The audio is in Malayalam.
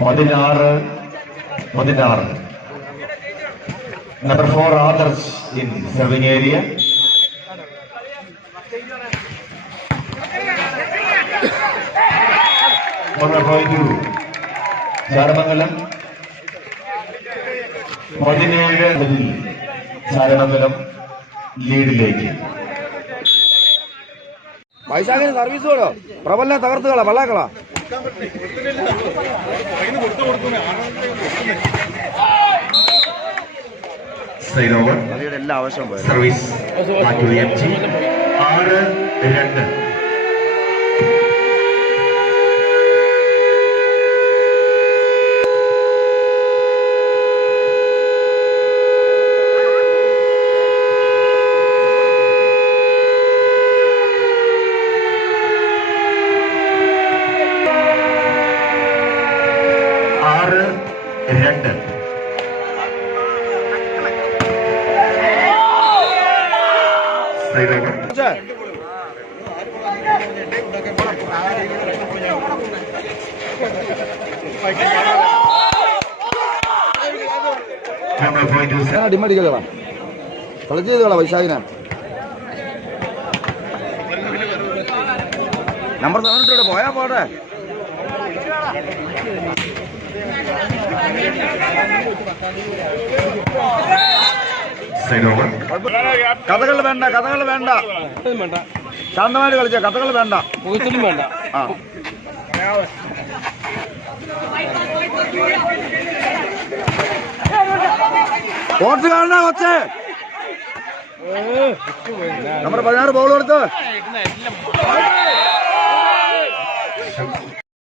പതിനാറ് പതിനാറ്. Number four Adarsh in serving area Charamangalam പതിനേഴ് ചാരമംഗലം ലീഡിലേക്ക്. വൈശാഖിന് സർവീസ് കൊടു പ്രബലിനെ തകർത്തുകളാ വെള്ളാക്കളാ. കളിയുടെ എല്ലാ ആവശ്യവും സർവീസ് ആറ് രണ്ട്. രണ്ട്. അടിമടിക്കളാ കളിച്ച് ചെയ്തുകളാ വൈശാഖിനെ. നമ്പർ സെവൻ ഇട്ടോടെ പോയാ പോട്ടെ. കഥകൾ വേണ്ട കഥകൾ വേണ്ട. ശാന്തമായിട്ട് കളിച്ച കഥകൾ വേണ്ട. പോയിച്ചിട്ടും വേണ്ട. ആ. സ്പോർട്സ് കാണണ കൊച്ചേ? നമ്മുടെ പതിനാറ് ബോൾ കൊടുത്ത്.